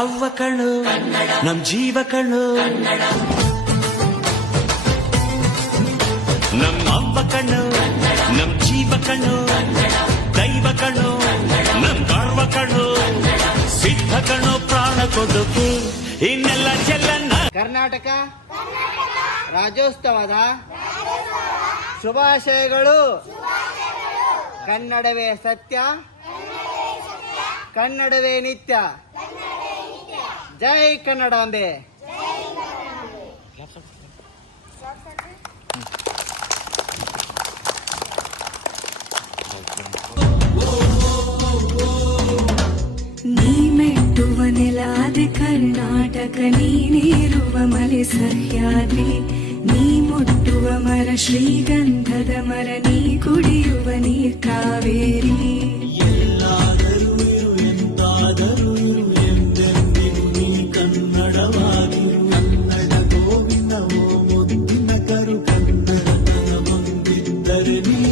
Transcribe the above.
ಅವ್ವ ಕಣ್ಣು ನಮ್ ಜೀವ ಕಣ್ಣು, ನಮ್ಮ ಅವ್ವ ಕಣ್ಣು ನಮ್ ಜೀವ ಕಣ್ಣು, ದೈವ ಕಣ್ಣು ನಮ್ ಗರ್ವ ಕಣ್ಣು, ಸಿದ್ಧ ಕಣ್ಣು ಪ್ರಾಣ ಕೊಡುಗೆ ಇನ್ನೆಲ್ಲ ಚೆಲ್ಲನ್ನ. ಕರ್ನಾಟಕ ರಾಜ್ಯೋತ್ಸವದ ಶುಭಾಶಯಗಳು. ಕನ್ನಡವೇ ಸತ್ಯ, ಕನ್ನಡವೇ ನಿತ್ಯ. ಜೈ ಕನ್ನಡಾಂಬೆ. ನೀ ಮೆಟ್ಟುವ ನೆಲಾದೆ ಕರ್ನಾಟಕ, ನೀನಿರುವ ಮಲೆ ಸಹ್ಯಾದ್ರಿ, ನೀ ಮುಟ್ಟುವ ಮರ ಶ್ರೀಗಂಧದ ಮರ, ನೀ ಕುಡಿಯುವ ನೀರ್ ಕಾವೇರಿ. ಎಲ್ಲಾದರೂ ಇರು ಎಂತಾದರೂ ಇರು ಎಂದೆಂದಿಗೂ ನೀ ಕನ್ನಡವಾಗಿರು. ಕನ್ನಡ ಗೋವಿಂದವೋ ಮುದ್ದಿನ ಕರು, ಕನ್ನಡತನ ಹೊಂದಿದ್ದರೆ ನೀ